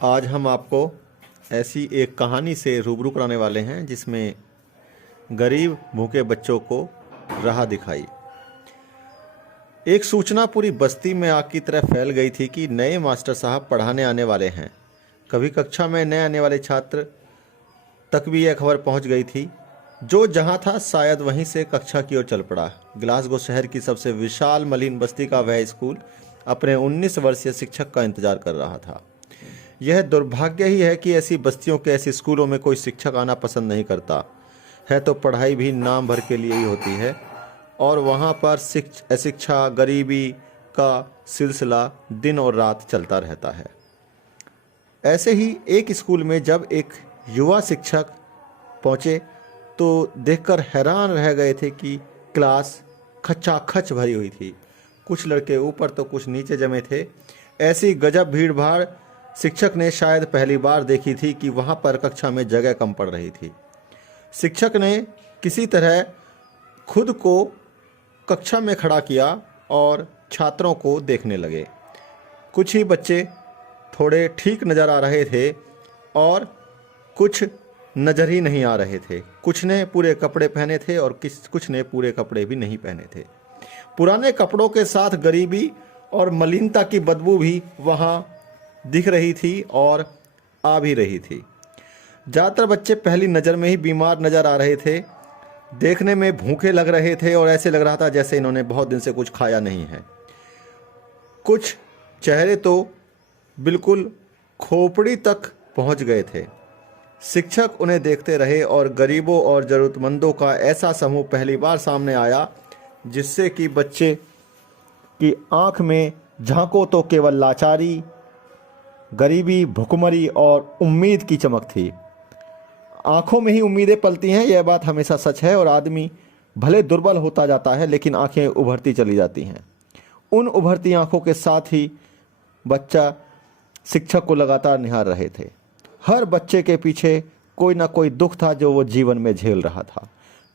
आज हम आपको ऐसी एक कहानी से रूबरू कराने वाले हैं जिसमें गरीब भूखे बच्चों को राह दिखाई। एक सूचना पूरी बस्ती में आग की तरह फैल गई थी कि नए मास्टर साहब पढ़ाने आने वाले हैं। कभी कक्षा में नए आने वाले छात्र तक भी यह खबर पहुंच गई थी। जो जहां था शायद वहीं से कक्षा की ओर चल पड़ा। ग्लासगो शहर की सबसे विशाल मलिन बस्ती का वह स्कूल अपने 19 वर्षीय शिक्षक का इंतजार कर रहा था। यह दुर्भाग्य ही है कि ऐसी बस्तियों के ऐसे स्कूलों में कोई शिक्षक आना पसंद नहीं करता है, तो पढ़ाई भी नाम भर के लिए ही होती है और वहाँ पर अशिक्षा गरीबी का सिलसिला दिन और रात चलता रहता है। ऐसे ही एक स्कूल में जब एक युवा शिक्षक पहुँचे तो देखकर हैरान रह गए थे कि क्लास खचाखच भरी हुई थी। कुछ लड़के ऊपर तो कुछ नीचे जमे थे। ऐसी गजब भीड़ भाड़ शिक्षक ने शायद पहली बार देखी थी कि वहाँ पर कक्षा में जगह कम पड़ रही थी। शिक्षक ने किसी तरह खुद को कक्षा में खड़ा किया और छात्रों को देखने लगे। कुछ ही बच्चे थोड़े ठीक नज़र आ रहे थे और कुछ नज़र ही नहीं आ रहे थे। कुछ ने पूरे कपड़े पहने थे और कुछ ने पूरे कपड़े भी नहीं पहने थे। पुराने कपड़ों के साथ गरीबी और मलिनता की बदबू भी वहाँ दिख रही थी और आ भी रही थी। ज़्यादातर बच्चे पहली नज़र में ही बीमार नज़र आ रहे थे। देखने में भूखे लग रहे थे और ऐसे लग रहा था जैसे इन्होंने बहुत दिन से कुछ खाया नहीं है। कुछ चेहरे तो बिल्कुल खोपड़ी तक पहुंच गए थे। शिक्षक उन्हें देखते रहे और गरीबों और ज़रूरतमंदों का ऐसा समूह पहली बार सामने आया जिससे कि बच्चे की आंख में झांको तो केवल लाचारी, गरीबी, भुखमरी और उम्मीद की चमक थी। आंखों में ही उम्मीदें पलती हैं, यह बात हमेशा सच है और आदमी भले दुर्बल होता जाता है लेकिन आंखें उभरती चली जाती हैं। उन उभरती आंखों के साथ ही बच्चा शिक्षक को लगातार निहार रहे थे। हर बच्चे के पीछे कोई ना कोई दुख था जो वो जीवन में झेल रहा था।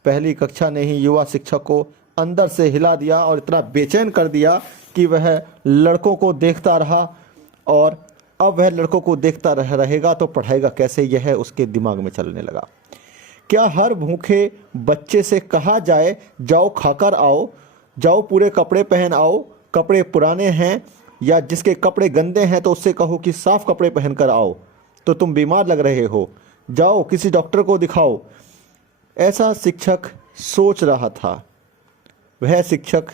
पहली कक्षा ने ही युवा शिक्षक को अंदर से हिला दिया और इतना बेचैन कर दिया कि वह लड़कों को देखता रहा और अब वह लड़कों को देखता रहेगा तो पढ़ाएगा कैसे, यह उसके दिमाग में चलने लगा। क्या हर भूखे बच्चे से कहा जाए जाओ खाकर आओ, जाओ पूरे कपड़े पहन आओ, कपड़े पुराने हैं, या जिसके कपड़े गंदे हैं तो उससे कहो कि साफ कपड़े पहन कर आओ, तो तुम बीमार लग रहे हो, जाओ किसी डॉक्टर को दिखाओ। ऐसा शिक्षक सोच रहा था। वह शिक्षक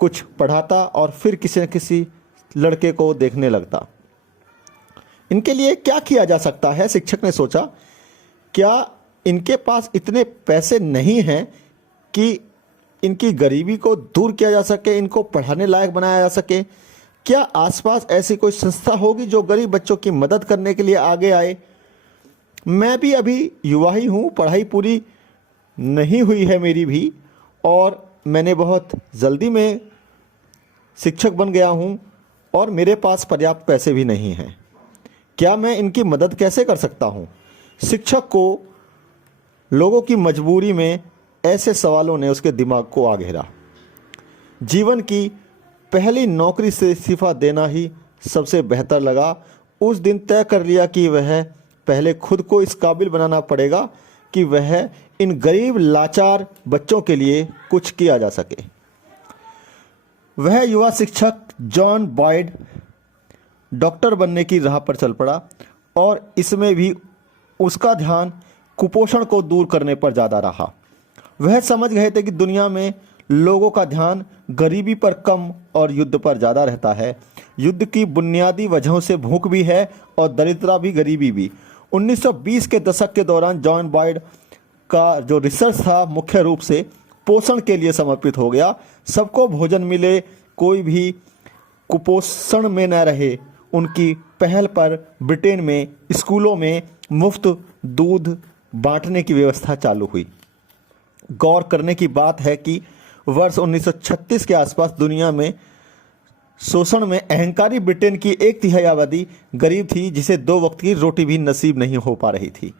कुछ पढ़ाता और फिर किसी न किसी लड़के को देखने लगता। इनके लिए क्या किया जा सकता है, शिक्षक ने सोचा। क्या इनके पास इतने पैसे नहीं हैं कि इनकी गरीबी को दूर किया जा सके, इनको पढ़ाने लायक बनाया जा सके? क्या आसपास ऐसी कोई संस्था होगी जो गरीब बच्चों की मदद करने के लिए आगे आए? मैं भी अभी युवा ही हूँ, पढ़ाई पूरी नहीं हुई है मेरी भी, और मैंने बहुत जल्दी में शिक्षक बन गया हूँ और मेरे पास पर्याप्त पैसे भी नहीं हैं। क्या मैं इनकी मदद कैसे कर सकता हूँ? शिक्षक को लोगों की मजबूरी में ऐसे सवालों ने उसके दिमाग को आ घेरा। जीवन की पहली नौकरी से इस्तीफा देना ही सबसे बेहतर लगा। उस दिन तय कर लिया कि वह पहले खुद को इस काबिल बनाना पड़ेगा कि वह इन गरीब लाचार बच्चों के लिए कुछ किया जा सके। वह युवा शिक्षक जॉन बॉयड डॉक्टर बनने की राह पर चल पड़ा और इसमें भी उसका ध्यान कुपोषण को दूर करने पर ज़्यादा रहा। वह समझ गए थे कि दुनिया में लोगों का ध्यान गरीबी पर कम और युद्ध पर ज़्यादा रहता है। युद्ध की बुनियादी वजहों से भूख भी है और दरिद्रता भी, गरीबी भी। 1920 के दशक के दौरान जॉन बॉयड का जो रिसर्च था मुख्य रूप से पोषण के लिए समर्पित हो गया। सबको भोजन मिले, कोई भी कुपोषण में न रहे। उनकी पहल पर ब्रिटेन में स्कूलों में मुफ्त दूध बांटने की व्यवस्था चालू हुई। गौर करने की बात है कि वर्ष 1936 के आसपास दुनिया में शोषण में अहंकारी ब्रिटेन की 1/3 आबादी गरीब थी, जिसे 2 वक्त की रोटी भी नसीब नहीं हो पा रही थी।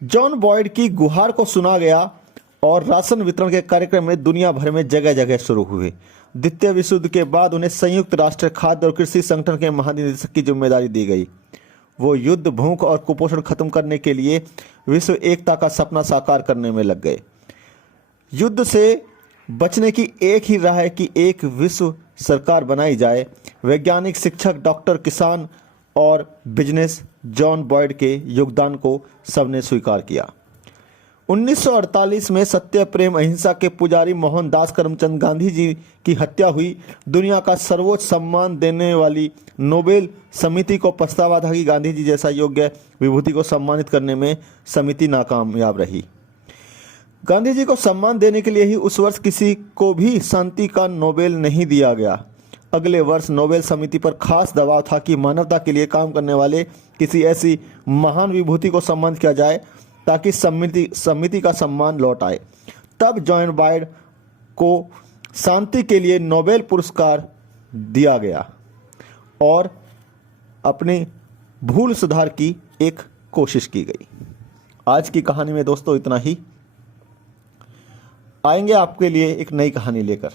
जॉन बॉयड की गुहार को सुना गया और राशन वितरण के कार्यक्रम में दुनिया भर में जगह जगह शुरू हुए। द्वितीय विश्व युद्ध के बाद उन्हें संयुक्त राष्ट्र खाद्य और कृषि संगठन के महानिदेशक की जिम्मेदारी दी गई। वो युद्ध, भूख और कुपोषण खत्म करने के लिए विश्व एकता का सपना साकार करने में लग गए। युद्ध से बचने की एक ही राह है कि एक विश्व सरकार बनाई जाए। वैज्ञानिक, शिक्षक, डॉक्टर, किसान और बिजनेस जॉन बॉयड के योगदान को सबने स्वीकार किया। 1948 में सत्य, प्रेम, अहिंसा के पुजारी मोहनदास करमचंद गांधी जी की हत्या हुई। दुनिया का सर्वोच्च सम्मान देने वाली नोबेल समिति को पछतावा था कि गांधी जी जैसा योग्य विभूति को सम्मानित करने में समिति नाकामयाब रही। गांधी जी को सम्मान देने के लिए ही उस वर्ष किसी को भी शांति का नोबेल नहीं दिया गया। अगले वर्ष नोबेल समिति पर खास दबाव था कि मानवता के लिए काम करने वाले किसी ऐसी महान विभूति को सम्मानित किया जाए ताकि समिति का सम्मान लौट आए। तब जॉन बॉयड को शांति के लिए नोबेल पुरस्कार दिया गया और अपनी भूल सुधार की एक कोशिश की गई। आज की कहानी में दोस्तों इतना ही। आएंगे आपके लिए एक नई कहानी लेकर।